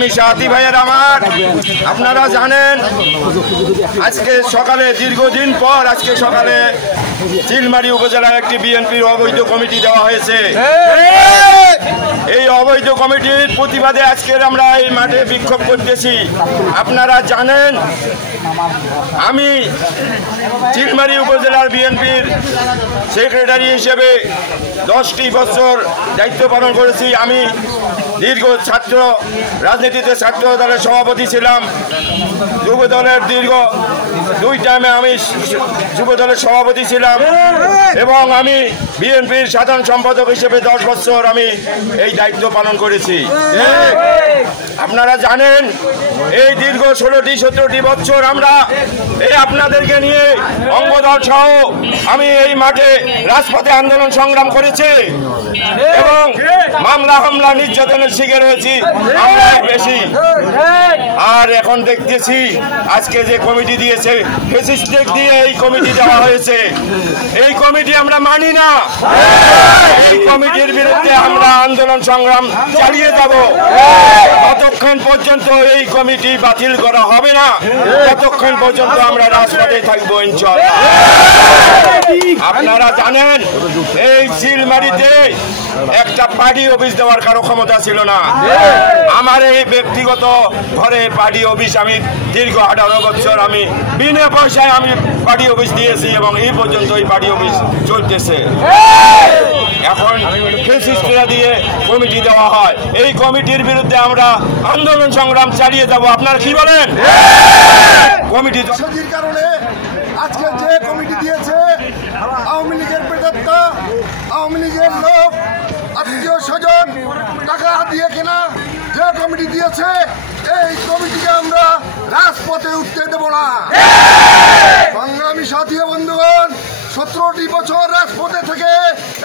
সংগ্রামী সাথী ভাইয়ের আমার, আপনারা জানেন আজকে সকালে দীর্ঘদিন পর আজকে সকালে চিলমারী উপজেলায় একটি বিএনপির অবৈধ কমিটি দেওয়া হয়েছে। এই অবৈধ কমিটির প্রতিবাদে আজকের আমরা এই মাঠে বিক্ষোভ করতেছি। আপনারা জানেন আমি চিলমারী উপজেলার বিএনপির সেক্রেটারি হিসেবে 10টি বছর দায়িত্ব পালন করেছি। আমি দীর্ঘ ছাত্র রাজনীতিতে ছাত্র দলের সভাপতি ছিলাম। যুব দলের দীর্ঘ 2 টাইমে আমি যুব দলের সভাপতি ছিলাম এবং আমি বিএনপির সাধারণ সম্পাদক হিসেবে 10 বছর আমি এই দায়িত্ব পালন করেছি। আপনারা জানেন এই দীর্ঘ 16-17টি বছর আমরা এই আপনাদেরকে নিয়ে অঙ্গদল সহ আমি এই মাঠে রাজপথে আন্দোলন সংগ্রাম করেছি এবং মামলা হামলা নির্যাতনের শিকার হয়েছি আমরা বেশি। আর এখন দেখতেছি আজকে যে কমিটি দিয়েছে ফেসিস্টেক দিয়ে এই কমিটি দেওয়া হয়েছে। এই কমিটি আমরা মানি না। এই কমিটির বিরুদ্ধে আমরা আন্দোলন সংগ্রাম চালিয়ে যাব ততক্ষণ পর্যন্ত এই কমিটি বাতিল করা হবে না, ততক্ষণ পর্যন্ত আমরা রাজপথে থাকবো ইনশাআল্লাহ। আপনারা জানেন এই চিলমারীতে একটা পার্টি অফিস দেওয়ার কারো ক্ষমতা ছিল না। আমার এই ব্যক্তিগত ঘরে পার্টি অফিস আমি দীর্ঘ 18 বছর আমি বিনা পয়সায় আমি পার্টি অফিস দিয়েছি এবং এই পর্যন্ত এই পার্টি অফিস চলতেছে। এখন ফেসিস্টরা দিয়ে কমিটি দেওয়া হয়। এই কমিটির বিরুদ্ধে আমরা আন্দোলন সংগ্রাম চালিয়ে যাব। আপনারা কি বলেন? কমিটি কারণে আজকে যে কমিটি দিয়েছে আওয়ামী লীগের প্রেতাত্মা, আওয়ামী লীগের লোক, আত্মীয় স্বজন টাকা দিয়ে কেনা যে কমিটি দিয়েছে এই কমিটিকে আমরা রাজপথে উঠতে দেব না। সংগ্রামী সাথী বন্ধুগণ, 17টি বছর রাজপথে থেকে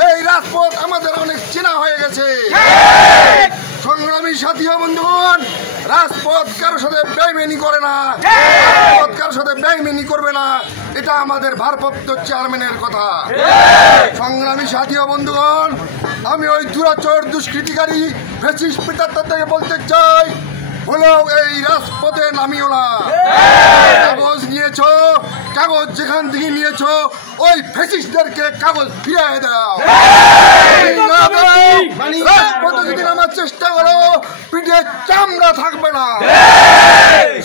এই রাজপথ আমাদের অনেক চেনা হয়ে গেছে। সংগ্রামী সাথী বন্ধুগণ, রাজপথ কারোর সাথে বেইমানি করে না, রাজপথ কারোর সাথে বেইমানি করবে না, এটা আমাদের ভারপ্রাপ্ত চেয়ারম্যানের কথা। সংগ্রামী সাথী বন্ধুগণ, আমি ওই দুরাচর দুষ্কৃতিকারী ফ্যাসিস্ট প্রেতাত্মার থেকে বলতে চাই, হলেও এই রাজপথে নামিও না। কাগজ নিয়েছো, কাগজ যেখান থেকে নিয়েছো ওই ফ্যাসিস্টদেরকে কাগজ ফিরিয়ে দাও। রাজপথে যদি নামার চেষ্টা করো পিঠে চামড়া থাকবে না।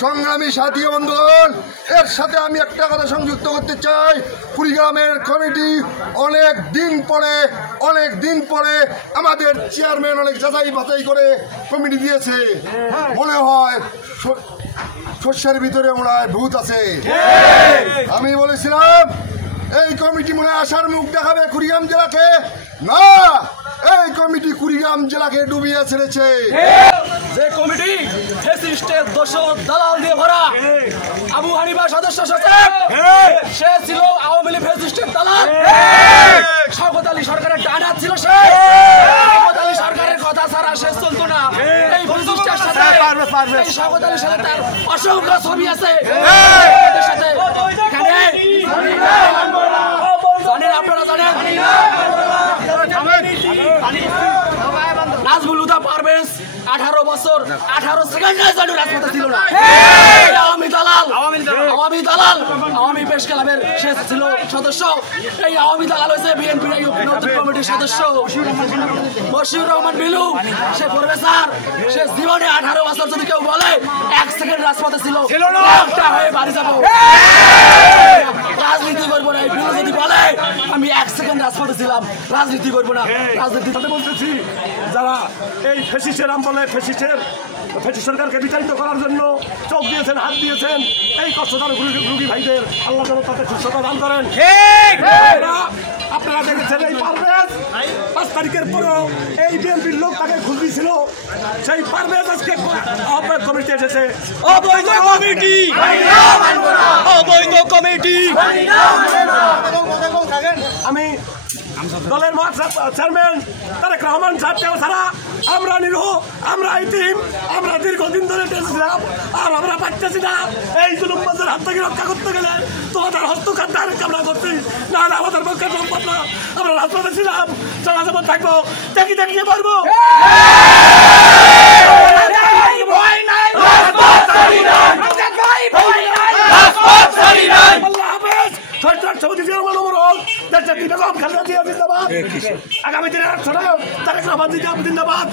সংগ্রামী সাথী বন্ধুগণ, এর সাথে আমি একটা কথা সংযুক্ত করতে চাই। কুড়িগ্রামের কমিটি অনেক দিন পরে আমাদের চেয়ারম্যান অনেক যাচাই বাছাই করে কমিটি দিয়েছে। মনে হয় শস্যের ভিতরে মনে হয় ভূত আছে। আমি বলেছিলাম এই কমিটি মনে হয় আশার মুখ দেখাবে কুড়িগ্রাম জেলাকে। না, এই কমিটি কুড়িগ্রাম জেলাকে ডুবিয়ে ছেড়েছে। যে কমিটি ফ্যাসিস্টের দোষর দালাল দিয়ে ভরা, আবু হানিফা সদস্য সচিব সে ছিল আওয়ামী লীগ ফ্যাসিস্টের দালাল। শওকত আলী সরকারের ডানাত ছিল সে। শওকত আলী সরকারের কথা ছাড়া সে চলতো না। এই ফ্যাসিস্টের সাথে এই শওকত আলীর সাথে তার অসংখ্য ছবি আছে। জানেন, আপনারা জানেন নাজমুল হুদা পারভেজ 18 বছর 18 সেকেন্ডের জন্য রাজপথে ছিল না। আওয়ামী দালাল আওয়ামী প্রেস ক্লাবের সে ছিল সদস্য। এই আওয়ামী দালাল হয়েছে বিএনপির নতুন কমিটির সদস্য মশিউর রহমান বিলু। সে প্রফেসর, সে জীবনে 18 বছর যদি কেউ বলে 1 সেকেন্ড রাজপথে ছিল একটা হয়ে বাড়ি যাবো, রাজনীতি করবো না। এই বিলু যদি বলে আমি 1 সেকেন্ড রাজপথে ছিলাম, রাজনীতি করবো না, রাজনীতি বলতেছি যারা এই ফ্যাসিস্টের আমলে ফ্যাসিস্ট সরকারকে বিচারিত করার জন্য চোখ দিয়েছেন, হাত দিয়েছেন, এই কষ্টদার রুগী ভাইদের আল্লাহ যেন তাদের সুস্থতা দান করেন। আপনারা দেখেছেন এই পারভেজ 5 তারিখের পরেও এই বিএনপির লোক তাকে খুঁজছিল। সেই পারভেজ আজকে আহ্বায়ক কমিটি এসেছে। অবৈধ কমিটি আমি দলের চেয়ারম্যান তারেক রহমান সাহেবকে ছাড়া আমরা নিরহ, আমরা ইতিম, আমরা দীর্ঘদিন ধরে টেনেছিলাম আর আমরা পারতেছি না। এই জুলুমবাজের হাত থেকে রক্ষা করতে গেলে তোমাদের হস্তক্ষেপ ডাইরেক্ট আমরা করছি না, আমাদের পক্ষে সম্ভব না। আমরা রাজপথে ছিলাম, সারা জীবন থাকবো, দেখি পারবো। দেশনেত্রী বেগম খালেদা জিয়া জিন্দাবাদ। আগামী দিনের তারেক রহমান জিন্দাবাদ।